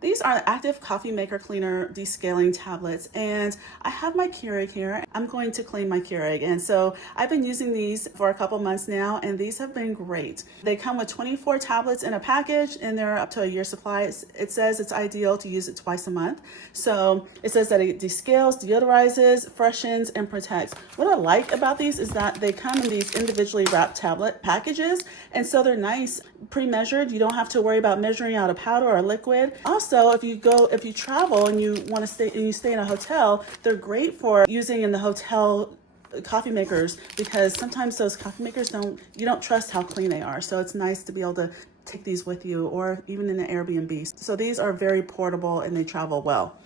These are active coffee maker cleaner descaling tablets, and I have my Keurig here. I'm going to clean my Keurig, and so I've been using these for a couple months now, and these have been great. They come with 24 tablets in a package, and they're up to a year supply. It says it's ideal to use it twice a month. So it says that it descales, deodorizes, freshens, and protects. What I like about these is that they come in these individually wrapped tablet packages, and so they're nice, pre-measured. You don't have to worry about measuring out a powder or a liquid. Also, if you travel and you want to stay in a hotel, they're great for using in the hotel coffee makers, because sometimes those coffee makers you don't trust how clean they are. So it's nice to be able to take these with you, or even in an Airbnb. So these are very portable and they travel well.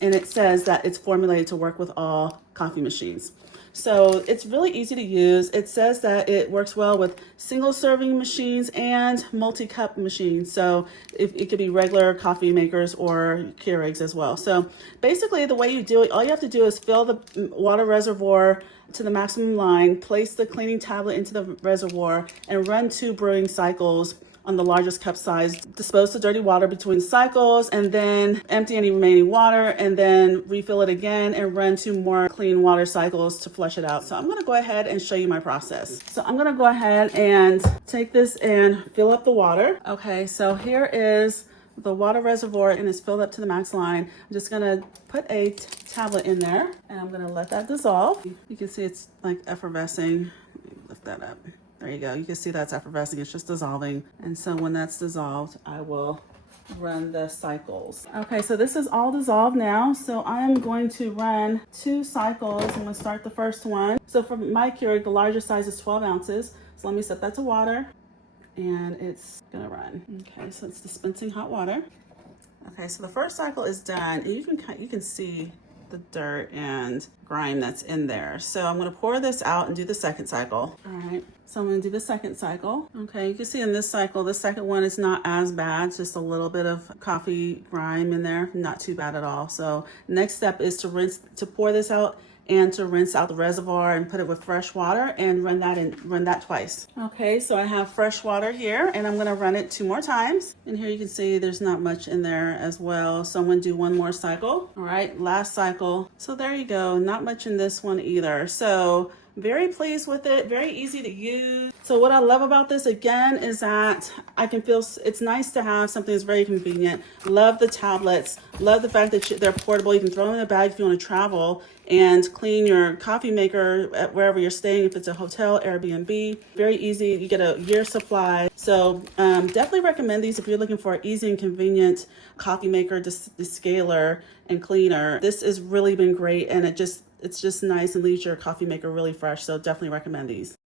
And it says that it's formulated to work with all coffee machines. So it's really easy to use. It says that it works well with single serving machines and multi-cup machines. So it could be regular coffee makers or Keurigs as well. So basically the way you do it, all you have to do is fill the water reservoir to the maximum line, place the cleaning tablet into the reservoir, and run 2 brewing cycles on the largest cup size. Dispose the dirty water between cycles, and then empty any remaining water, and then refill it again and run 2 more clean water cycles to flush it out. So I'm gonna go ahead and show you my process. So I'm gonna go ahead and take this and fill up the water. Okay, so here is the water reservoir, and it's filled up to the max line. I'm just gonna put a tablet in there, and I'm gonna let that dissolve. You can see it's like effervescing. Let me lift that up. There you go. You can see that's effervescing. It's just dissolving. And so when that's dissolved, I will run the cycles. Okay, so this is all dissolved now. So I'm going to run 2 cycles. I'm going to start the first one. So for my Keurig, the largest size is 12 ounces. So let me set that to water, and it's going to run. Okay, so it's dispensing hot water. Okay, so the first cycle is done, and you can see the dirt and grime that's in there. So I'm going to pour this out and do the second cycle. All right, so I'm going to do the second cycle. Okay, you can see in this cycle, the second one is not as bad. It's just a little bit of coffee grime in there, not too bad at all. So next step is to pour this out and to rinse out the reservoir and put it with fresh water and run that twice. Okay, so I have fresh water here, and I'm gonna run it 2 more times. And here you can see there's not much in there as well. So I'm gonna do 1 more cycle. All right, last cycle. So there you go, not much in this one either. So very pleased with it, very easy to use. So what I love about this again is that I can feel it's nice to have something that's very convenient. Love the tablets, love the fact that they're portable. You can throw them in a bag if you want to travel and clean your coffee maker at wherever you're staying, if it's a hotel, Airbnb. Very easy, you get a year supply. So definitely recommend these if you're looking for an easy and convenient coffee maker, descaler, and cleaner. This has really been great, and it's just nice and leaves your coffee maker really fresh. So definitely recommend these.